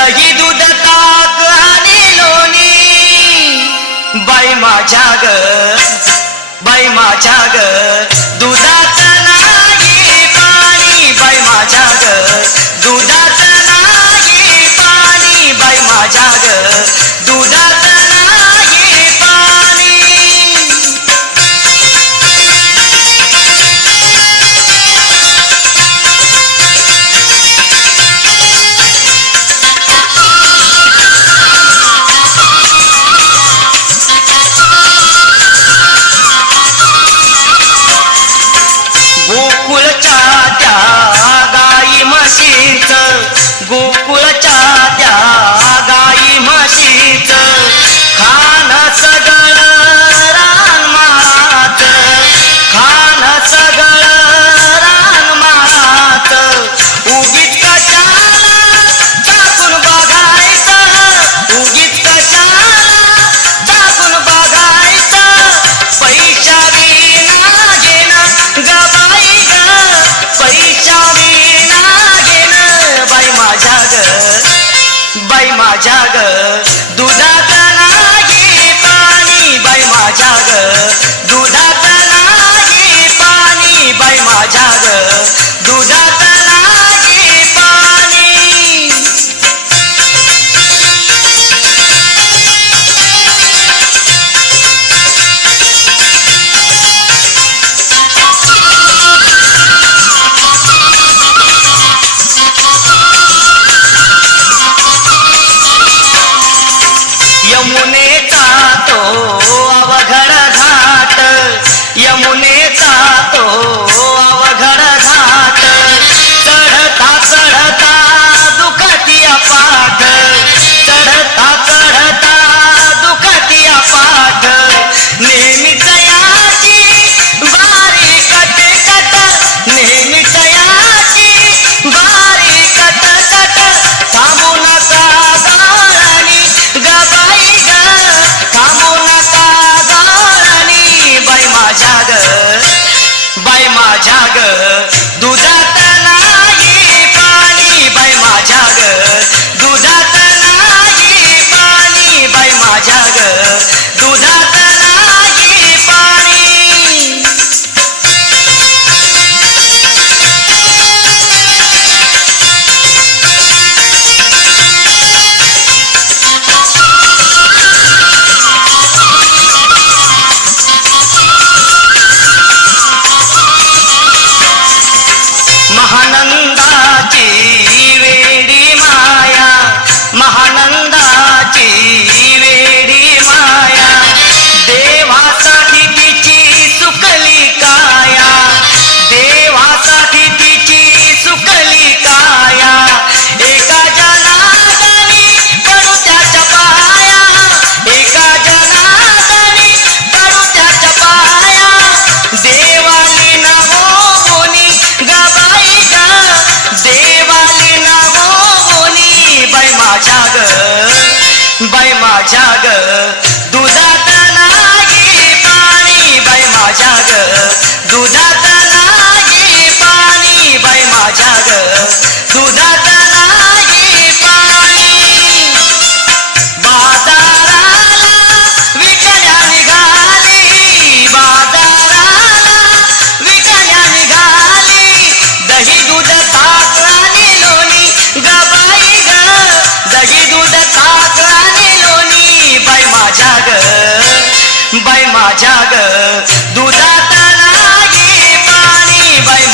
दही दूध ताक आणि लोणी. बाई माझ्या ग बाई माझ्या ग दूध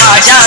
माझ्या